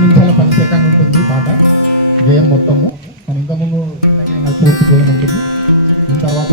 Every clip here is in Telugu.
నిమిషాల 10 సెకండ్లు ఉంటుంది మాట గేమ్ మొత్తం. మనం ఇంతకుముందు పూర్తి చేయడం ఉంటుంది. తర్వాత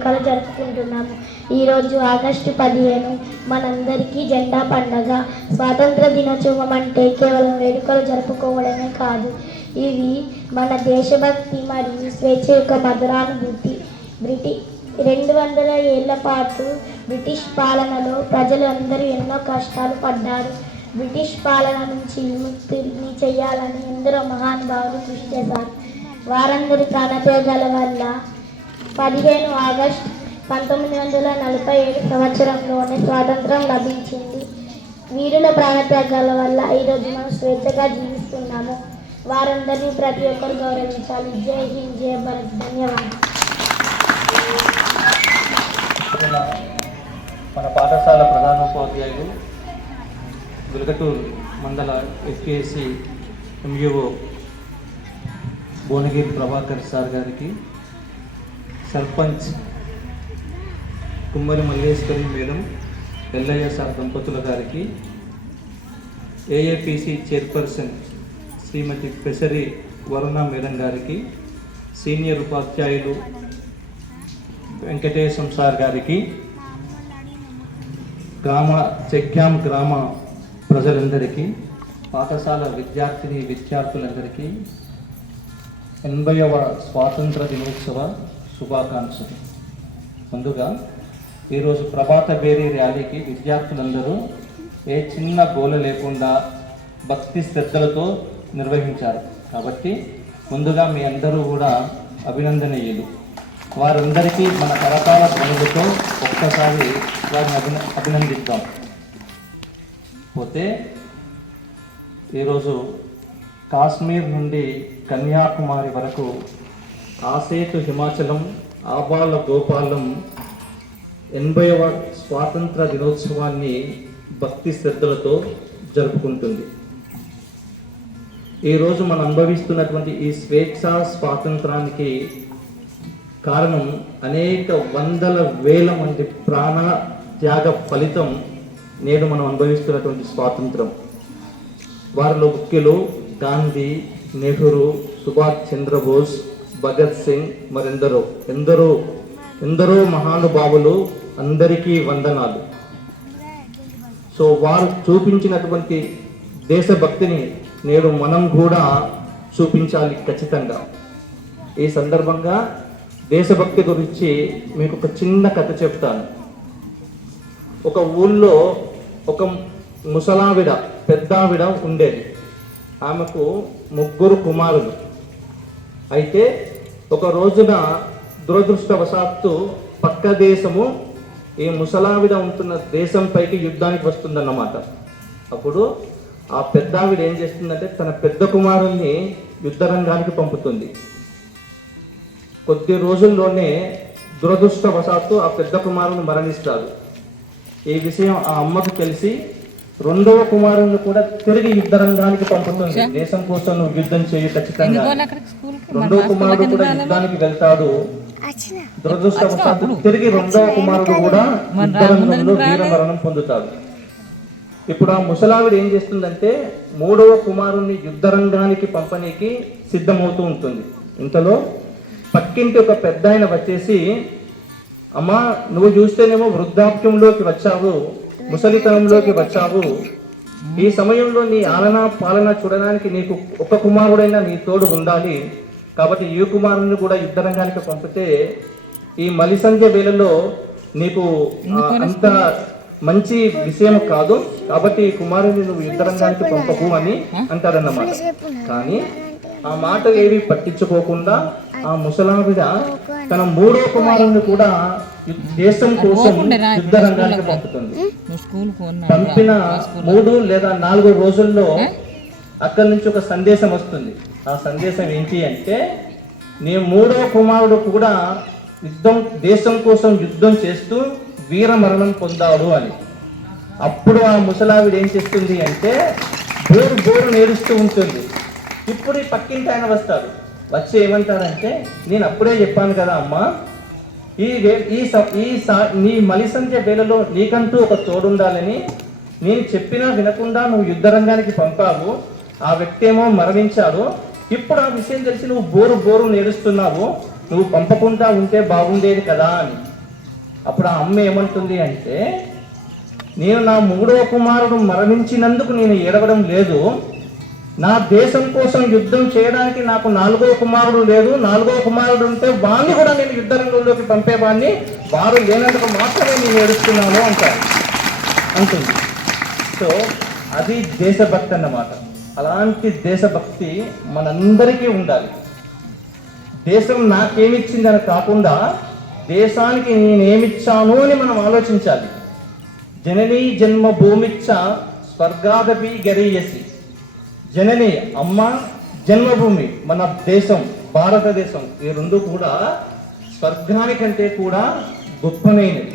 వేడుకలు జరుపుకుంటున్నాము. ఈరోజు ఆగస్టు 15 మనందరికీ జెండా పండగ. స్వాతంత్ర దినోత్సవం అంటే కేవలం వేడుకలు జరుపుకోవడమే కాదు, ఇవి మన దేశభక్తి మరియు స్వేచ్ఛ యొక్క మధురానుభూతి. 200 ఏళ్ల పాటు బ్రిటిష్ పాలనలో ప్రజలు అందరూ ఎన్నో కష్టాలు పడ్డారు. బ్రిటిష్ పాలన నుంచి విముక్తిని చేయాలని ఎందరో మహానుభావులు కృషి చేశారు. వారందరి ప్రాణత్యాగాల వల్ల 15 ఆగస్టు 1947 సంవత్సరంలోనే స్వాతంత్రం లభించింది. వీరుల ప్రాణత్యాగాల వల్ల ఈరోజు మనం స్వేచ్ఛగా జీవిస్తున్నాము. వారందరినీ ప్రతి ఒక్కరు గౌరవించాలి. జై హింద్, జై భారత్. ధన్యవాదాలు. మన పాఠశాల ప్రధానోపాధ్యాయులు వెలుగటూరు మండల ఎఫ్పిఎస్సి ఎంఈఓ భువనగిరి ప్రభాకర్ సార్ గారికి, సర్పంచ్ కుమ్మరి మల్లేశ్వరి మేడం, ఎల్లయ్య సార్ దంపతుల గారికి, ఏఏపిసి చైర్పర్సన్ శ్రీమతి పెసరి వరుణ మేడం గారికి, సీనియర్ ఉపాధ్యాయులు వెంకటేశం సార్ గారికి, చెక్యాం గ్రామ ప్రజలందరికీ, పాఠశాల విద్యార్థులందరికీ 80వ స్వాతంత్ర దినోత్సవ శుభాకాంక్షలు. ముందుగా ఈరోజు ప్రభాత బేరీ ర్యాలీకి విద్యార్థులందరూ ఏ చిన్న గోల లేకుండా భక్తి శ్రద్ధలతో నిర్వహించారు. కాబట్టి ముందుగా మీ అందరూ కూడా అభినందనీయులు. వారందరికీ మన కరతాళ ధ్వనులతో ఒక్కసారి వారిని అభినందిద్దాం. పోతే ఈరోజు కాశ్మీర్ నుండి కన్యాకుమారి వరకు, ఆసేతు హిమాచలం, ఆబాల గోపాలం 80వ స్వాతంత్ర దినోత్సవాన్ని భక్తి శ్రద్ధలతో జరుపుకుంటుంది. ఈరోజు మనం అనుభవిస్తున్నటువంటి ఈ స్వేచ్ఛా స్వాతంత్రానికి కారణం అనేక వందల వేల మంది ప్రాణ త్యాగ ఫలితం నేడు మనం అనుభవిస్తున్నటువంటి స్వాతంత్రం. వారిలో ముఖ్యులు గాంధీ, నెహ్రూ, సుభాష్ చంద్రబోస్, భగత్ సింగ్, ఎందరో మహానుభావులు. అందరికీ వందనాలు. సో వారు చూపించినటువంటి దేశభక్తిని నేడు మనం కూడా చూపించాలి ఖచ్చితంగా. ఈ సందర్భంగా దేశభక్తి గురించి మీకు ఒక చిన్న కథ చెప్తాను. ఒక ఊళ్ళో ఒక ముసలావిడ, పెద్దావిడ ఉండేది. ఆమెకు 3 కుమారులు. అయితే ఒక రోజున దురదృష్టవశాత్తు పక్క దేశము ఈ ముసలావిడ ఉంటున్న దేశం పైకి యుద్ధానికి వస్తుందన్నమాట. అప్పుడు ఆ పెద్దావిడ ఏం చేస్తుందంటే తన పెద్ద కుమారుణ్ణి యుద్ధ రంగానికి పంపుతుంది. కొద్ది రోజుల్లోనే దురదృష్టవశాత్తు ఆ పెద్ద కుమారుడు మరణిస్తాడు. ఈ విషయం ఆ అమ్మకు తెలిసి 2వ కుమారుని కూడా తిరిగి యుద్ధ రంగానికి పంపుతుంది. దేశం కోసం నువ్వు యుద్ధం చేయి ఖచ్చితంగా. 2వ కుమారుడు కూడా యుద్ధానికి వెళ్తాడు. దురదృష్టవశాత్తు తిరిగి 2వ కుమారుడు కూడా యుద్ధ రంగంలో వీర మరణం పొందుతాడు. ఇప్పుడు ఆ ముసలావిడ ఏం చేస్తుందంటే 3వ కుమారుణ్ణి యుద్ధ రంగానికి పంపనీకి సిద్ధమవుతూ ఉంటుంది. ఇంతలో పక్కింటి ఒక పెద్ద ఆయన వచ్చేసి, అమ్మా నువ్వు చూస్తేనేమో వృద్ధాప్యంలోకి వచ్చావు, ముసలితనంలోకి వచ్చావు. ఈ సమయంలో నీ ఆలనా పాలన చూడడానికి నీకు ఒక కుమారుడైనా నీ తోడు ఉండాలి. కాబట్టి ఈ కుమారుని కూడా యుద్ధ రంగానికి పంపితే ఈ మలిసంధ్య వేళలో నీకు అంత మంచి విషయం కాదు. కాబట్టి ఈ కుమారుని నువ్వు యుద్ధ రంగానికి పంపకు అని అంటారన్నమాట. కానీ ఆ మాటలు ఏవి పట్టించుకోకుండా ఆ ముసలావిడ తన 3వ కుమారుని కూడా దేశం కోసం యుద్ధ రంగానికి పంపుతుంది. పంపిన 3 లేదా 4 రోజుల్లో అక్కడి నుంచి ఒక సందేశం వస్తుంది. ఆ సందేశం ఏంటి అంటే, నీ 3వ కుమారుడు కూడా దేశం కోసం యుద్ధం చేస్తూ వీర మరణం పొందాడు అని. అప్పుడు ఆ ముసలావిడ ఏం చేస్తుంది అంటే బోరు నేడుస్తూ ఉంటుంది. ఇప్పుడు ఈ పక్కింటి ఆయన వస్తాడు. వచ్చి ఏమంటారంటే, నేను అప్పుడే చెప్పాను కదా అమ్మా, నీ మలిసంధ్య వేళలో నీకంటూ ఒక తోడుండాలని. నేను చెప్పినా వినకుండా నువ్వు యుద్ధ రంగానికి పంపావు. ఆ వ్యక్తి ఏమో మరణించాడు. ఇప్పుడు ఆ విషయం తెలిసి నువ్వు బోరు నేడుస్తున్నావు. నువ్వు పంపకుండా ఉంటే బాగుండేది కదా అని. అప్పుడు ఆ అమ్మ ఏమంటుంది అంటే, నేను నా 3వ కుమారుడు మరణించినందుకు నేను ఏడవడం లేదు, నా దేశం కోసం యుద్ధం చేయడానికి నాకు 4వ కుమారుడు లేదు, 4వ కుమారుడు ఉంటే వాణ్ణి కూడా నేను యుద్ధ రంగంలోకి పంపేవాడిని, వారు లేనందుకు మాత్రమే నేను ఏడుస్తున్నాను అంటుంది. సో అది దేశభక్తి అన్నమాట. అలాంటి దేశభక్తి మనందరికీ ఉండాలి. దేశం నాకేమిచ్చిందని కాకుండా దేశానికి నేనేమిచ్చాను అని మనం ఆలోచించాలి. జననీ జన్మభూమిచ్చ స్వర్గాదపి గరీయసి. జనని అమ్మ, జన్మభూమి మన దేశం భారతదేశం, ఈ రెండు కూడా స్వర్గానికంటే కూడా గొప్పమైనది.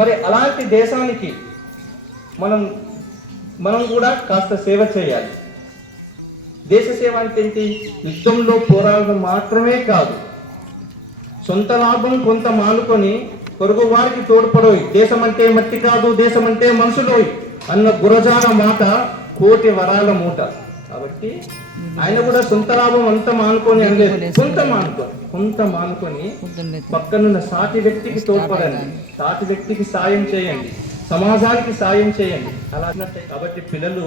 మరి అలాంటి దేశానికి మనం కూడా కాస్త సేవ చేయాలి. దేశ సేవ అంటే ఏంటి? యుద్ధంలో పోరాడడం మాత్రమే కాదు, సొంత లాభం కొంత మానుకొని పొరుగు వారికి తోడ్పడోయి. దేశం అంటే మట్టి కాదు, దేశం అంటే మనుషులోయి అన్న గురజాల మాట కోటి వరాల మూట. కాబట్టి ఆయన కూడా సొంత లాభం అంతా మానుకొని అనలేదు, కొంత మానుకొని పక్కనున్న సాటి వ్యక్తికి తోడ్పడండి, సాటి వ్యక్తికి సాయం చేయండి, సమాజానికి సాయం చేయండి. అలాగే కాబట్టి పిల్లలు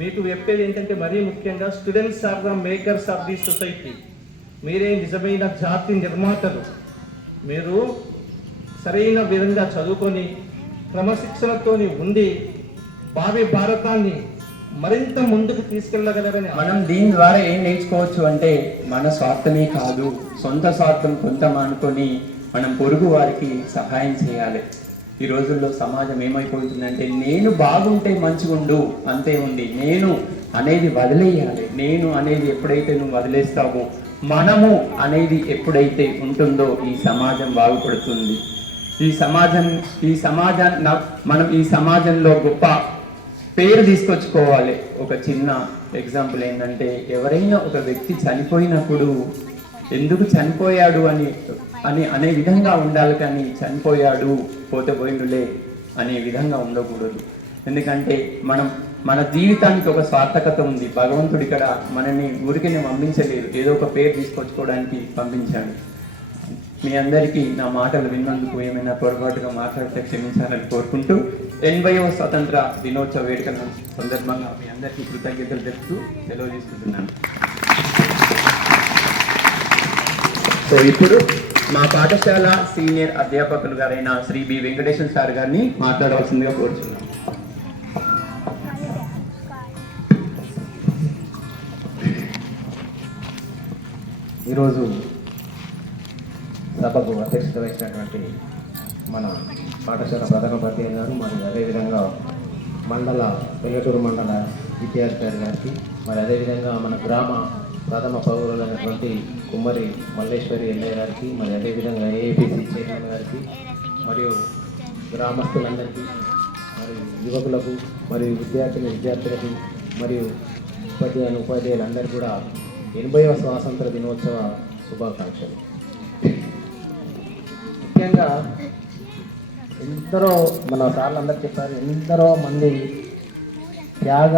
మీకు చెప్పేది ఏంటంటే, మరీ ముఖ్యంగా students are the makers of the society. మీరే నిజమైన జాతి నిర్మాతలు. మీరు సరైన విధంగా చదువుకొని క్రమశిక్షణతోని ఉండి భావి భారతాన్ని మరింత ముందుకు తీసుకెళ్ళగలరని. మనం దీని ద్వారా ఏం నేర్చుకోవచ్చు అంటే, మన స్వార్థమే కాదు, సొంత స్వార్థం కొంత మానుకొని మనం పొరుగు వారికి సహాయం చేయాలి. ఈ రోజుల్లో సమాజం ఏమైపోతుందంటే, నేను బాగుంటే మంచిగుండు అంతే ఉంది, నేను అనేది వదిలేయాలి. నేను అనేది ఎప్పుడైతే నువ్వు వదిలేస్తావో, మనము అనేది ఎప్పుడైతే ఉంటుందో ఈ సమాజం బాగుపడుతుంది. మనం ఈ సమాజంలో గొప్ప పేరు తీసుకొచ్చుకోవాలి. ఒక చిన్న ఎగ్జాంపుల్ ఏంటంటే, ఎవరైనా ఒక వ్యక్తి చనిపోయినప్పుడు ఎందుకు చనిపోయాడు అనే విధంగా ఉండాలి, కానీ చనిపోయాడు పోతే పోయిండులే అనే విధంగా ఉండకూడదు. ఎందుకంటే మన జీవితానికి ఒక సార్థకత ఉంది. భగవంతుడు ఇక్కడ మనల్ని ఊరికనే పంపించలేదు, ఏదో ఒక పేరు తీసుకొచ్చుకోవడానికి పంపించాడు. మీ అందరికీ నా మాటలు విన్నందుకు ఏమైనా పొరపాటుగా మాట్లాడితే క్షమించాలని కోరుకుంటూ 80వ స్వతంత్ర దినోత్సవ వేడుకల సందర్భంగా మీ అందరికీ కృతజ్ఞతలు తెలుపుతూ సెలవు తీసుకుంటున్నాను. సో ఇప్పుడు మా పాఠశాల సీనియర్ అధ్యాపకులు గారైన శ్రీ బి వెంకటేశ్వర సార్ గారిని మాట్లాడవలసిందిగా కోరుచున్నాం. ఈరోజు సభకు అధ్యక్షత వహించినటువంటి మన పాఠశాల ప్రధానోపాధ్యాయులు గారు, మరి అదేవిధంగా వెల్లటూరు మండల విద్యాధికారి గారికి, మరి అదేవిధంగా మన గ్రామ ప్రథమ పౌరులైనటువంటి కుమ్మరి మల్లేశ్వరి ఎల్లయ్య గారికి, మరి అదేవిధంగా ఏఏబిసి చైర్మన్ గారికి, మరియు గ్రామస్తులందరికీ, మరియు యువకులకు, మరియు విద్యార్థులకు, మరియు ఉపాధ్యాయులందరూ కూడా 80వ స్వాతంత్ర దినోత్సవ శుభాకాంక్షలు. ముఖ్యంగా ఎందరో మన సార్లు అందరూ చెప్పారు, ఎందరో మంది త్యాగ